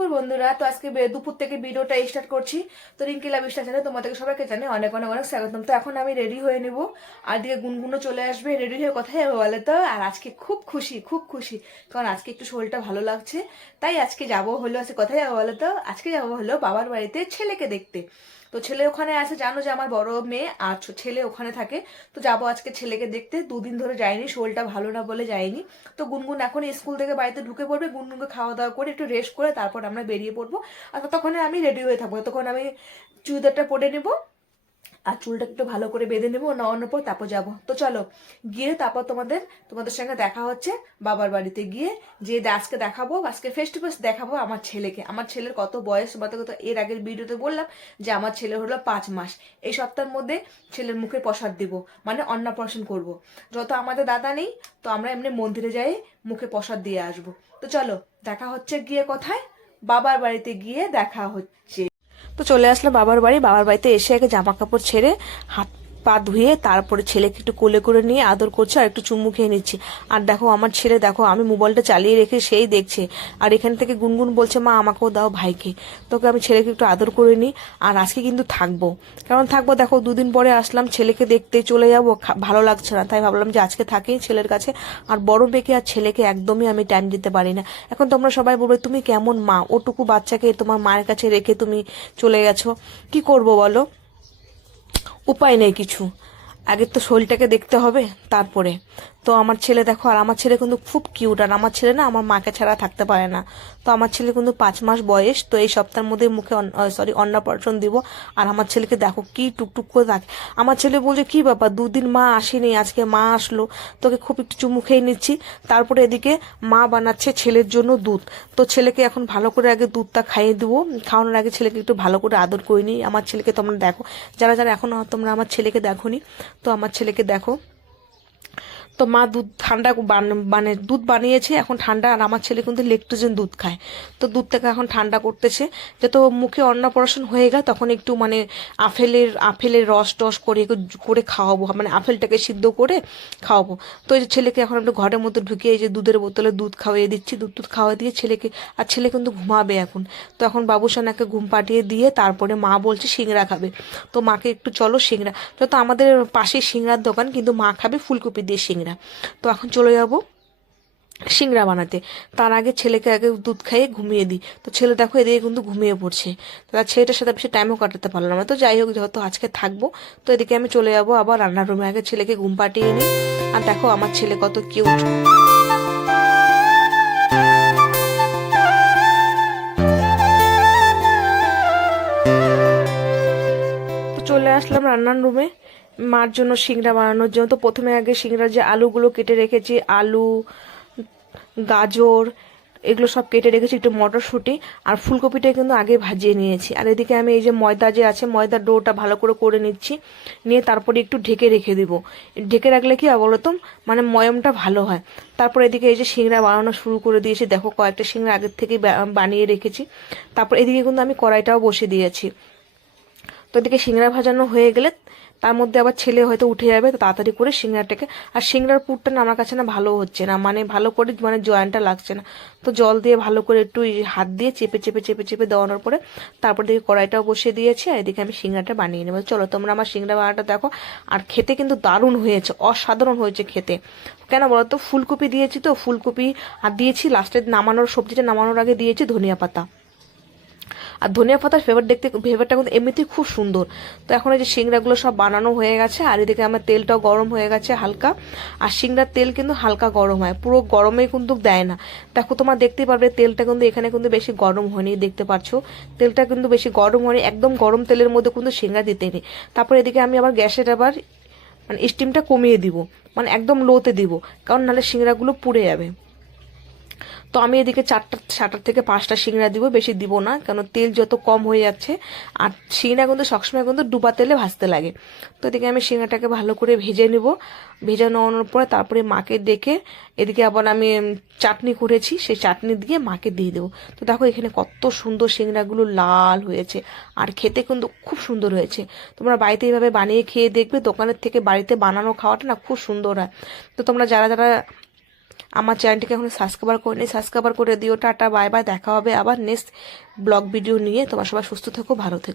দুপুর বন্ধুরা। তো আজকে দুপুর থেকে ভিডিওটা স্টার্ট করছি। তো রিঙ্কি লাভ জানে চ্যানেলে তোমাদেরকে সবাইকে জানে, অনেক অনেক অনেক স্বাগতম। তো এখন আমি রেডি হয়ে নেব। আর দিকে গুনগুনো চলে আসবে রেডি হয়ে কথাই যাব বলে তো। আর আজকে খুব খুশি খুব খুশি। কারণ আজকে একটু শরীরটা ভালো লাগছে। তাই আজকে যাব হলো, আজকে কোথায় যাব বলে তো, আজকে যাব হলো বাবার বাড়িতে ছেলেকে দেখতে। তো ছেলে ওখানে আছে, জানো যে আমার বড় মেয়ে আর ছেলে ওখানে থাকে। তো যাব আজকে ছেলেকে দেখতে। দুদিন ধরে যাইনি, শরীরটা ভালো না বলে যায়নি তো গুনগুন এখন স্কুল থেকে বাড়িতে ঢুকে পড়বে। গুনগুনকে খাওয়া দাওয়া করে একটু রেস্ট করে তারপর আমরা বেরিয়ে পড়ব। আর ততক্ষণে আমি রেডি হয়ে থাকব। তখন আমি চুড়িদারটা পরে নেব। আর চুলটা একটু ভালো করে বেঁধে নেব নেওয়ানোর পর তারপর যাব। তো চলো, গিয়ে তারপর তোমাদের তোমাদের সঙ্গে দেখা হচ্ছে বাবার বাড়িতে গিয়ে। যে আজকে দেখাবো, আজকে ফেস টু ফেস দেখাবো আমার ছেলেকে। আমার ছেলের কত বয়স তোমাদের কত এর আগের ভিডিওতে বললাম যে আমার ছেলে হলো পাঁচ মাস। এই সপ্তাহের মধ্যে ছেলের মুখে প্রসাদ দিব মানে অন্নপ্রাশন করব। যত আমাদের দাদা নেই, তো আমরা এমনি মন্দিরে যাই, মুখে প্রসাদ দিয়ে আসব। তো চলো, দেখা হচ্ছে গিয়ে কোথায়? বাবার বাড়িতে গিয়ে দেখা হচ্ছে। তো চলে আসলাম বাবার বাড়ি। বাবার বাড়িতে এসে আগে জামা কাপড় ছেড়ে হাত পা ধুয়ে তারপরে ছেলেকে একটু কোলে করে নিয়ে আদর করছে আর একটু চুমু খেয়ে নিচ্ছি। আর দেখো, আমার ছেলে দেখো, আমি মোবাইলটা চালিয়ে রেখে সেই দেখছে। আর এখান থেকে গুনগুন বলছে, মা, আমাকেও দাও ভাইকে। তোকে আমি ছেলেকে একটু আদর করে নিই। আর আজকে কিন্তু থাকব। কারণ থাকব, দেখো, দুদিন পরে আসলাম, ছেলেকে দেখতে চলে যাব। ভালো লাগছে না, তাই ভাবলাম যে আজকে থাকি ছেলের কাছে। আর বড় মেয়েকে আর ছেলেকে একদমই আমি টাইম দিতে পারি না। এখন তোমরা সবাই বলবে, তুমি কেমন মা? ওটুকু বাচ্চাকে তোমার মায়ের কাছে রেখে তুমি চলে গেছো। কি করব বলো? উপায় নেই কিছু। আগে তো শরীরটাকে দেখতে হবে তারপরে। তো আমার ছেলে দেখো, আর আমার ছেলে কিন্তু খুব কিউট আর আমার ছেলে না আমার মাকে ছাড়া থাকতে পারে না। তো আমার ছেলে কিন্তু পাঁচ মাস বয়স, তো এই সপ্তাহের মধ্যে মুখে সরি অন্নপ্রাশন দিব। আর আমার ছেলেকে দেখো কি টুকটুক করে থাকে আমার ছেলে বলছে, কি ব্যাপার, দুদিন মা আসেনি, আজকে মা আসলো। তোকে খুব একটু চুমু খেয়ে নিচ্ছি। তারপরে এদিকে মা বানাচ্ছে ছেলের জন্য দুধ। তো ছেলেকে এখন ভালো করে আগে দুধটা খাইয়ে দেবো। খাওয়ানোর আগে ছেলেকে একটু ভালো করে আদর করে নিই। আমার ছেলেকে তোমরা দেখো। যারা যারা এখনও তোমরা আমার ছেলেকে দেখোনি, তো আমার ছেলেকে দেখো। তো মা দুধ ঠান্ডা মানে দুধ বানিয়েছে, এখন ঠান্ডা, আর আমার ছেলে কিন্তু লেকটোজেন দুধ খায়। তো দুধটাকে এখন ঠান্ডা করতেছে। যত মুখে অন্নপ্রাশন হয়ে গেল, তখন একটু মানে আপেলের আপেলের রস টস করে করে খাওয়াবো। মানে আপেলটাকে সিদ্ধ করে খাওয়াবো। তো এই ছেলেকে এখন একটু ঘরের মধ্যে ঢুকিয়ে এই যে দুধের বোতলে দুধ খাওয়িয়ে দিচ্ছি, দুধ টুধ খাওয়া দিয়ে ছেলেকে, আর ছেলে কিন্তু ঘুমাবে এখন। তো এখন বাবুসানাকে ঘুম পাঠিয়ে দিয়ে তারপরে মা বলছে সিংড়া খাবে। তো মাকে একটু চলো সিংড়া যত আমাদের পাশে সিংড়ার দোকান, কিন্তু মা খাবে ফুলকপি দিয়ে সিংড়া। তো এখন চলে যাব সিংড়া বানাতে। তার আগে ছেলেকে আগে দুধ খাইয়ে ঘুমিয়ে দিই। তো ছেলে দেখো এদিকে কিন্তু ঘুমিয়ে পড়ছে। তার ছেলেটার সাথে বেশি টাইমও কাটাতে পারলাম না। তো যাই হোক, যেহেতু আজকে থাকব, তো এদিকে আমি চলে যাব আবার রান্নার রুমে আগে ছেলেকে ঘুম পাঠিয়ে নিই। আর দেখো আমার ছেলে কত কিউট চলে আসলাম রান্নার রুমে মার জন্য সিংড়া বানানোর জন্য। তো প্রথমে আগে সিংড়ার যে আলুগুলো কেটে রেখেছি, আলু, গাজর, এগুলো সব কেটে রেখেছি একটু মটরশুঁটি, আর ফুলকপিটা কিন্তু আগে ভাজিয়ে নিয়েছি। আর এদিকে আমি এই যে ময়দা যে আছে ময়দার ডোটা ভালো করে করে নিচ্ছি, নিয়ে তারপরে একটু ঢেকে রেখে দিব। ঢেকে রাখলে কি হয় বলতো? মানে ময়মটা ভালো হয়। তারপর এদিকে এই যে সিংড়া বানানো শুরু করে দিয়েছি। দেখো কয়েকটা সিংড়া আগের থেকেই বানিয়ে রেখেছি। তারপর এদিকে কিন্তু আমি কড়াইটাও বসে দিয়েছি। তো এদিকে সিংড়া ভাজানো হয়ে গেলে তার মধ্যে আবার ছেলে হয়তো উঠে যাবে, তো তাড়াতাড়ি করে সিংড়াটাকে আর সিংড়ার পুরটা না আমার কাছে না ভালো হচ্ছে না মানে ভালো করে মানে জয়েন্টটা লাগছে না। তো জল দিয়ে ভালো করে একটু হাত দিয়ে চেপে চেপে চেপে চেপে দেওয়ানোর পরে তারপর দিকে কড়াইটাও বসিয়ে দিয়েছি, আর এদিকে আমি সিংড়াটা বানিয়ে নেব। চলো তোমরা আমার সিংড়া বানাটা দেখো, আর খেতে কিন্তু দারুণ হয়েছে, অসাধারণ হয়েছে খেতে। কেন বলো তো? ফুলকপি দিয়েছি তো, ফুলকপি, আর দিয়েছি, লাস্টে নামানোর সবজিটা নামানোর আগে দিয়েছি ধনিয়া পাতা। আর ধনিয়া পাতার ফ্লেভার দেখতে ফ্লেভারটা কিন্তু এমনিতেই খুব সুন্দর। তো এখন এই যে সিংড়াগুলো সব বানানো হয়ে গেছে, আর এদিকে আমার তেলটাও গরম হয়ে গেছে হালকা। আর সিংড়ার তেল কিন্তু হালকা গরম হয়, পুরো গরমে কিন্তু দেয় না। দেখো তোমার দেখতেই পারবে, তেলটা কিন্তু এখানে কিন্তু বেশি গরম হয়নি, দেখতে পাচ্ছ তেলটা কিন্তু বেশি গরম হয়নি, একদম গরম তেলের মধ্যে কিন্তু সিংড়া দিতে নেই। তারপর এদিকে আমি আবার গ্যাসের আবার মানে স্টিমটা কমিয়ে দিব মানে একদম লোতে দিব, কারণ নাহলে সিংড়াগুলো পুড়ে যাবে। তো আমি এদিকে চারটা চারটার থেকে পাঁচটা সিংড়া দিব, বেশি দিব না কেন তেল যত কম হয়ে যাচ্ছে, আর সিংড়া কিন্তু সবসময় কিন্তু ডুবা তেলে ভাজতে লাগে। তো এদিকে আমি শিঙড়াটাকে ভালো করে ভেজে নেব। ভেজে নেওয়ানোর পরে তারপরে মাকে ডেকে এদিকে আবার আমি চাটনি করেছি, সেই চাটনি দিয়ে মাকে দিয়ে দেবো। তো দেখো এখানে কত সুন্দর সিংড়াগুলো লাল হয়েছে, আর খেতে কিন্তু খুব সুন্দর হয়েছে। তোমরা বাড়িতে এইভাবে বানিয়ে খেয়ে দেখবে, দোকানের থেকে বাড়িতে বানানো খাওয়াটা না খুব সুন্দর হয়। তো তোমরা যারা যারা আমার চ্যানেলটিকে এখন সাবস্ক্রাইবার করে নিই সাবস্ক্রাইবার করে দিও, টাটা বাই বাই দেখা হবে আবার নেক্সট ব্লগ ভিডিও নিয়ে। তোমার সবাই সুস্থ থেকো, ভালো থেকো।